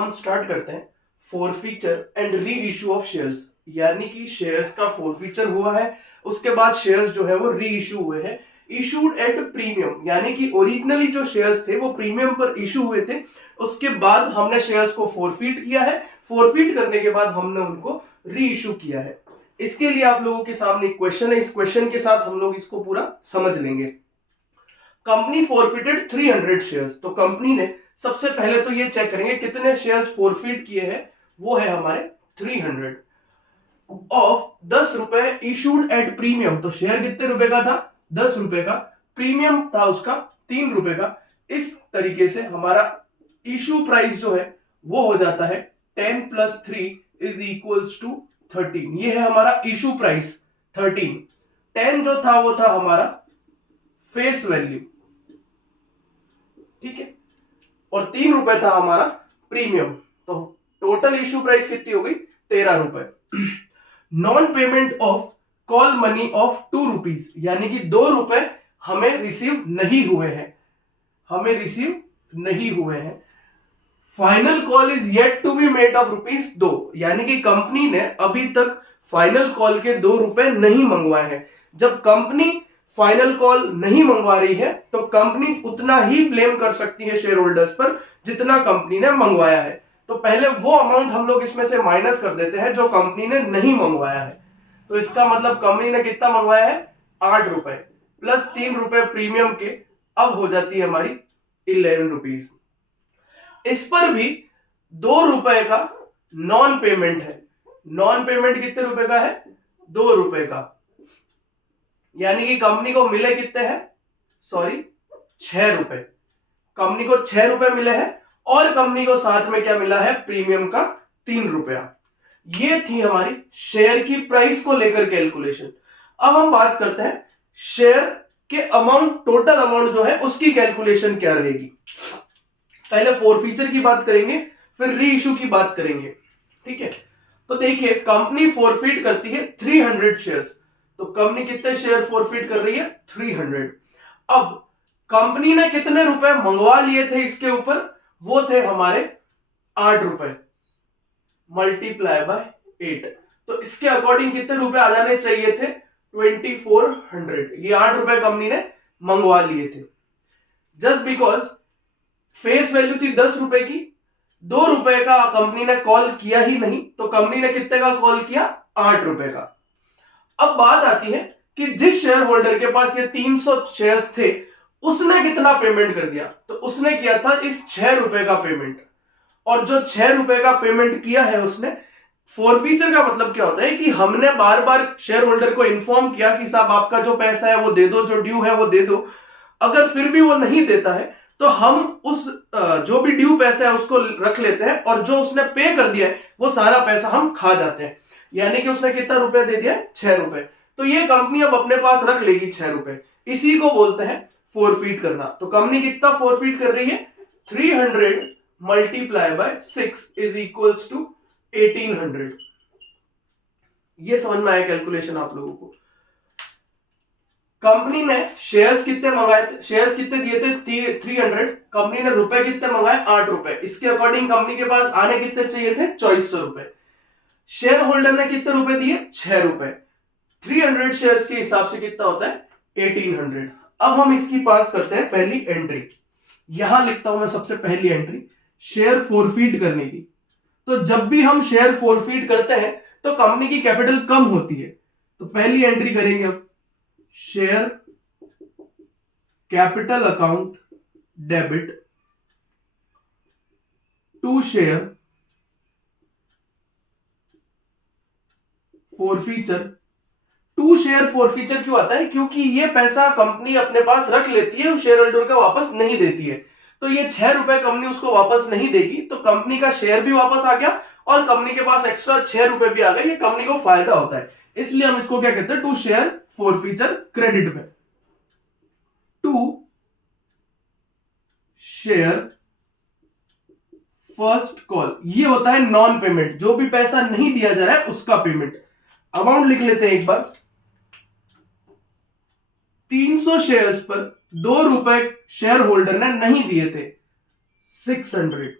हम स्टार्ट करते हैं forfeiture and re issue of shares, यानी कि शेयर्स का फॉरफीचर हुआ है, उसके बाद शेयर्स जो है वो री इशू हुए हैं, इशूड एट प्रीमियम, यानी कि ओरिजिनली जो शेयर्स थे वो प्रीमियम पर इशू हुए थे, उसके बाद हमने शेयर्स को फॉरफीट किया है, फॉरफीट करने के बाद हमने उनको री इशू किया है। इसके लिए आप लोगों के सामने एक क्वेश्चन है, इस क्वेश्चन के साथ हम लोग इसको पूरा समझ लेंगे। कंपनी फॉरफिटेड 300 शेयर्स, तो कंपनी ने सबसे पहले तो ये चेक करेंगे कितने शेयर्स फॉरफिट किए हैं, वो है हमारे 300 ऑफ 10 रुपए इशूड एट प्रीमियम, तो शेयर कितने रुपए का था, 10 रुपए का, प्रीमियम था उसका 3 रुपए का। इस तरीके से हमारा इशू प्राइस जो है वो हो जाता है 10 + 3 = 13। ये है हमारा इशू प्राइस 13। 10 जो था वो था हमारा फेस वैल्यू, ठीक है, और 3 रुपए था हमारा प्रीमियम, तो टोटल इशू प्राइस कितनी हो गई, 13 रुपए। Non payment of call money of 2 rupees, यानी कि 2 रुपए हमें रिसीव नहीं हुए हैं, हमें रिसीव नहीं हुए हैं। Final call is yet to be made of ₹2, यानी कि कंपनी ने अभी तक फाइनल कॉल के 2 रुपए नहीं मंगवाए हैं। जब कंपनी फाइनल कॉल नहीं मंगवा रही है तो कंपनी उतना ही ब्लेम कर सकती है शेयर होल्डर्स पर जितना कंपनी ने मंगवाया है। तो पहले वो अमाउंट हम लोग इसमें से माइनस कर देते हैं जो कंपनी ने नहीं मंगवाया है। तो इसका मतलब कंपनी ने कितना मंगवाया है, 8 रुपए प्लस 3 रुपए प्रीमियम के, अब हो जाती है हमारी 11 रुपीज। इस पर भी 2 रुपए का नॉन पेमेंट है। नॉन पेमेंट कितने रुपए का है, 2 रुपए का, यानी कि कंपनी को मिले कितने हैं, सॉरी 6 रुपए। कंपनी को 6 रुपए मिले हैं और कंपनी को साथ में क्या मिला है, प्रीमियम का 3 रुपया। ये थी हमारी शेयर की प्राइस को लेकर कैलकुलेशन। अब हम बात करते हैं शेयर के अमाउंट, टोटल अमाउंट जो है उसकी कैलकुलेशन क्या रहेगी। पहले फॉरफीचर की बात करेंगे, फिर री इशू की बात करेंगे, ठीक है। तो देखिए कंपनी फॉरफिट करती है 300 शेयर्स, तो कंपनी कितने शेयर फॉरफिट कर रही है, 300। अब कंपनी ने कितने रुपए मंगवा लिए थे इसके ऊपर, वो थे हमारे 8 रुपए मल्टीप्लाई बाय 8, तो इसके अकॉर्डिंग कितने रुपए आ जाने चाहिए थे, 2400। ये 8 रुपए कंपनी ने मंगवा लिए थे। जस्ट बिकॉज फेस वैल्यू थी 10 रुपए की, 2 रुपए का कंपनी ने कॉल किया ही नहीं, तो कंपनी ने कितने का कॉल किया, 8 रुपए का। अब बात आती है कि जिस शेयर होल्डर के पास ये 300 शेयर्स थे उसने कितना पेमेंट कर दिया, तो उसने किया था इस 6 रुपए का पेमेंट, और जो 6 रुपए का पेमेंट किया है उसने, फॉरफीचर का मतलब क्या होता है कि हमने बार बार शेयर होल्डर को इन्फॉर्म किया कि साहब आपका जो पैसा है वो दे दो, जो ड्यू है वो दे दो। अगर फिर भी वो नहीं देता है तो हम उस जो भी ड्यू पैसा है उसको रख लेते हैं, और जो उसने पे कर दिया है वो सारा पैसा हम खा जाते हैं। यानी कि उसने कितना रुपया दे दिया, 6 रुपए, तो ये कंपनी अब अपने पास रख लेगी 6 रुपए। इसी को बोलते हैं फॉरफीट करना। तो कंपनी कितना फॉरफीट कर रही है, 300 मल्टीप्लाई बाय 6 = 1800। ये समझ में आया कैलकुलेशन आप लोगों को। कंपनी ने शेयर्स कितने मंगाए थे, शेयर्स कितने दिए थे, 300, कंपनी ने रुपए कितने मंगाए, 8 रुपए। इसके अकॉर्डिंग कंपनी के पास आने कितने चाहिए थे, 2400 रुपए। शेयर होल्डर ने कितने रुपए दिए, 6 रुपए। 300 शेयर्स के हिसाब से कितना होता है, 1800। अब हम इसकी पास करते हैं पहली एंट्री, यहां लिखता हूं मैं सबसे पहली एंट्री, शेयर फॉरफीट करने की। तो जब भी हम शेयर फॉरफीट करते हैं तो कंपनी की कैपिटल कम होती है, तो पहली एंट्री करेंगे अब, share capital account debit to share forfeiture. To share forfeiture क्यों आता है, क्योंकि ये पैसा कंपनी अपने पास रख लेती है, शेयर होल्डर को वापस नहीं देती है। तो ये 6 रुपए कंपनी उसको वापस नहीं देगी, तो कंपनी का शेयर भी वापस आ गया और कंपनी के पास एक्स्ट्रा 6 रुपए भी आ गए, ये कंपनी को फायदा होता है। इसलिए हम इसको क्या कहते हैं, टू शेयर फॉरफीचर क्रेडिट में। टू शेयर फर्स्ट कॉल, ये होता है नॉन पेमेंट, जो भी पैसा नहीं दिया जा रहा है उसका पेमेंट। अमाउंट लिख लेते हैं एक बार, 300 शेयर्स पर 2 रुपए शेयर होल्डर ने नहीं दिए थे, 600।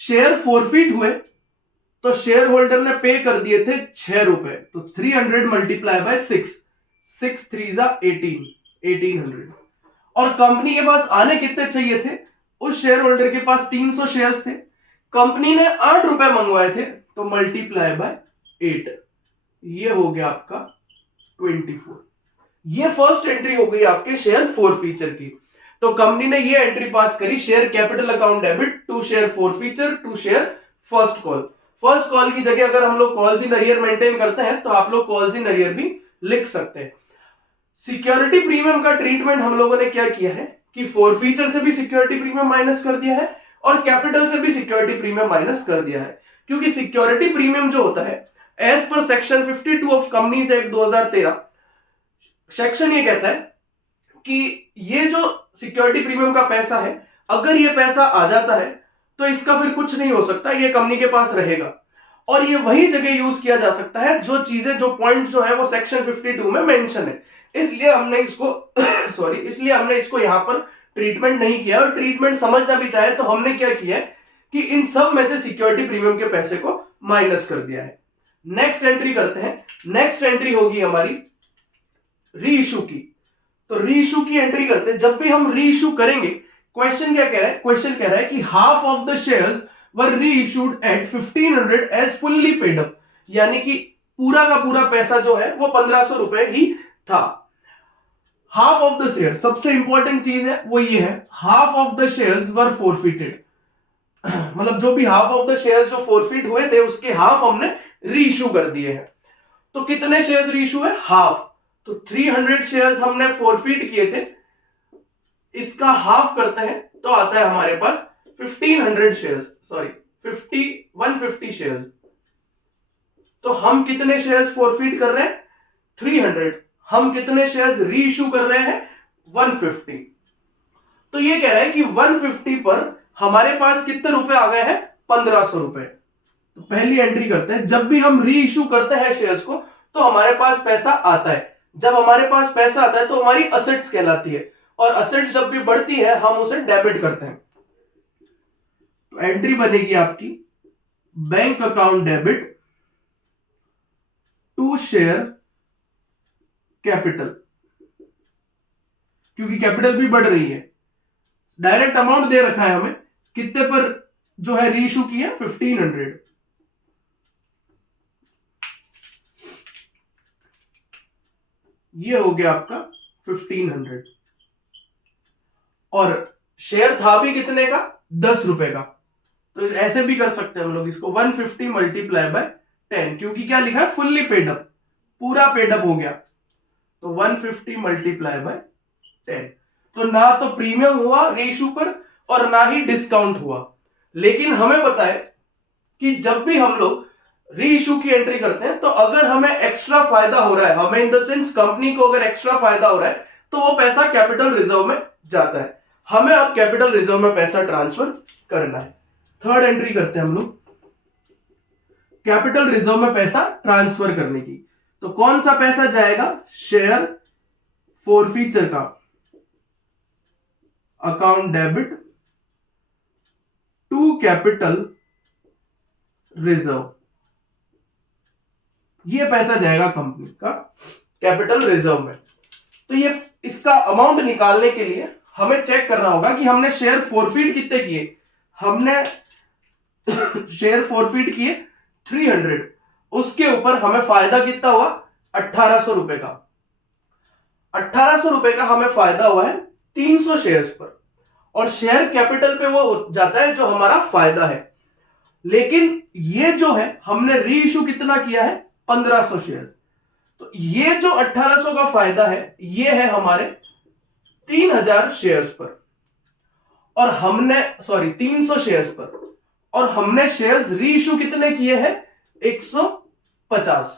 शेयर फोरफिट हुए तो शेयर होल्डर ने पे कर दिए थे 6 रुपए, तो 300 मल्टीप्लाई बाय 6, 6 3 जा 18, 1800। और कंपनी के पास आने कितने चाहिए थे? उस शेयर होल्डर के पास 300 शेयर्स थे, कंपनी ने 8 रुपए मंगवाए थे, तो मल्टीप्लाई बाय 8, ये हो गया आपका 24। ये फर्स्ट एंट्री हो गई आपके शेयर फोरफीचर की। तो कंपनी ने ये एंट्री पास करी, share capital account debit to share forfeiture to share first call. First call की जगह अगर हम लोग कॉल्स इन अरियर मेंटेन करते हैं तो आप लोग कॉल्स इन अरियर भी लिख सकते हैं। सिक्योरिटी प्रीमियम का ट्रीटमेंट हम लोगों ने क्या किया है कि फोरफीचर से भी सिक्योरिटी प्रीमियम माइनस कर दिया है और कैपिटल से भी सिक्योरिटी प्रीमियम माइनस कर दिया है। क्योंकि सिक्योरिटी प्रीमियम जो होता है as per section 52 of companies act 2013, section ये कहता है कि ये जो सिक्योरिटी प्रीमियम का पैसा है, अगर ये पैसा आ जाता है तो इसका फिर कुछ नहीं हो सकता, ये कंपनी के पास रहेगा और ये वही जगह यूज किया जा सकता है जो चीजें, जो पॉइंट जो है वो सेक्शन 52 में मेंशन है। इसलिए हमने इसको इसलिए हमने इसको यहां पर ट्रीटमेंट नहीं किया, और ट्रीटमेंट समझना भी चाहे तो हमने क्या किया है कि इन सब में से सिक्योरिटी प्रीमियम के पैसे को माइनस कर दिया है। नेक्स्ट एंट्री करते हैं। नेक्स्ट एंट्री होगी हमारी री इशू की। तो री इशू की एंट्री करते हैं। जब भी हम री इशू करेंगे, क्वेश्चन क्या कह रहा है? क्वेश्चन कह रहा है कि half of the shares were reissued at 1500 as fully paid up, यानी कि पूरा का पूरा पैसा जो है वो 1500 रुपए ही था। हाफ ऑफ द शेयर, सबसे इंपॉर्टेंट चीज है वो ये है, half of the shares were forfeited, मतलब जो भी हाफ ऑफ द शेयर्स जो फोरफिट हुए थे उसके हाफ हमने री इशू कर दिए हैं। तो कितने शेयर्स री इशू है? हाफ। तो 300 शेयर्स हमने फोरफिट किए थे, इसका हाफ करते हैं तो आता है हमारे पास 1500 शेयर्स, सॉरी 150 शेयर्स। तो हम कितने शेयर्स फोरफिट कर रहे हैं? 300। हम कितने शेयर्स री इशू कर रहे हैं? 150। तो ये कह रहा है कि 150 पर हमारे पास कितने रुपए आ गए हैं? 1500 रुपए। तो पहली एंट्री करते हैं, जब भी हम री इशू करते हैं शेयर्स को तो हमारे पास पैसा आता है। जब हमारे पास पैसा आता है तो हमारी असेट्स कहलाती है, और असेट्स जब भी बढ़ती है हम उसे डेबिट करते हैं। तो एंट्री बनेगी आपकी bank account debit to share capital, क्योंकि कैपिटल भी बढ़ रही है। डायरेक्ट अमाउंट दे रखा है हमें, कितने पर जो है री इशू की है? 1500। ये हो गया आपका 1500, और शेयर था भी कितने का? 10 रुपए का। तो ऐसे भी कर सकते हैं हम लोग इसको, 150 मल्टीप्लाई बाय 10, क्योंकि क्या लिखा है? फुल्ली पेड अप, पूरा पेड अप हो गया। तो 150 मल्टीप्लाई बाय 10। तो ना तो प्रीमियम हुआ री इशू पर और ना ही डिस्काउंट हुआ। लेकिन हमें पता है कि जब भी हम लोग री इशू की एंट्री करते हैं तो अगर हमें एक्स्ट्रा फायदा हो रहा है, हमें इन द सेंस कंपनी को अगर एक्स्ट्रा फायदा हो रहा है, तो वो पैसा कैपिटल रिजर्व में जाता है। हमें अब कैपिटल रिजर्व में पैसा ट्रांसफर करना है। थर्ड एंट्री करते हैं हम लोग कैपिटल रिजर्व में पैसा ट्रांसफर करने की। तो कौन सा पैसा जाएगा? शेयर फोरफीचर का account debit to capital reserve, ये पैसा जाएगा कंपनी का कैपिटल रिजर्व में। तो ये इसका अमाउंट निकालने के लिए हमें चेक करना होगा कि हमने शेयर फोरफिट कितने किए। हमने शेयर फोरफिट किए 300, उसके ऊपर हमें फायदा कितना हुआ? 1800 रुपए का। 1800 रुपए का हमें फायदा हुआ है 300 शेयर्स पर, और शेयर कैपिटल पे वो जाता है जो हमारा फायदा है। लेकिन ये जो है हमने री इशू कितना किया है? 1500 शेयर्स। तो ये जो 1800 का फायदा है ये है हमारे 3000 शेयर्स पर, और हमने 300 शेयर्स पर, और हमने शेयर्स री इशू कितने किए हैं? 150।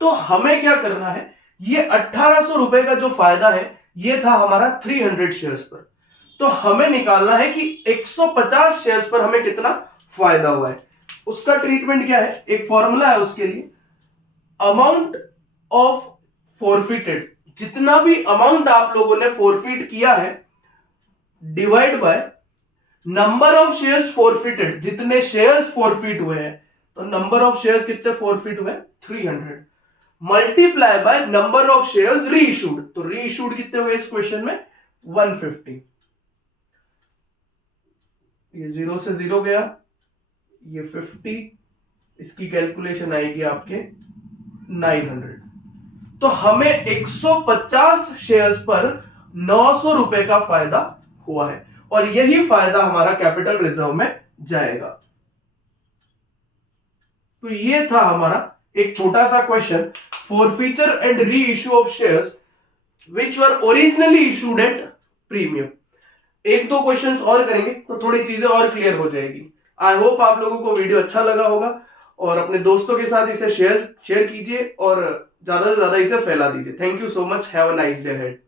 तो हमें क्या करना है? ये 1800 रुपए का जो फायदा है ये था हमारा 300 शेयर्स पर। तो हमें निकालना है कि 150 शेयर्स पर हमें कितना फायदा हुआ है। उसका ट्रीटमेंट क्या है? एक फॉर्मूला है उसके लिए, अमाउंट ऑफ फोरफिटेड, जितना भी अमाउंट आप लोगों ने फोरफिट किया है divide by number of shares forfeited, जितने शेयर्स फॉरफिट हुए हैं, तो नंबर ऑफ शेयर्स कितने फॉरफिट हुए? 300 multiply by number of shares री इशूड, तो री इशूड कितने हुए इस क्वेश्चन में? 150। ये 0 से 0 गया, ये 50, इसकी कैलकुलेशन आएगी आपके 900। तो हमें 150 शेयर्स पर 900 रुपए का फायदा हुआ है, और यही फायदा हमारा कैपिटल रिजर्व में जाएगा। तो ये था हमारा एक छोटा सा question, forfeiture and re issue of shares which were originally issued at premium. एक दो क्वेश्चंस और करेंगे तो थोड़ी चीजें और क्लियर हो जाएगी। आई होप आप लोगों को वीडियो अच्छा लगा होगा, और अपने दोस्तों के साथ इसे शेयर कीजिए और ज्यादा से ज्यादा इसे फैला दीजिए। Thank you so much, have a nice day ahead.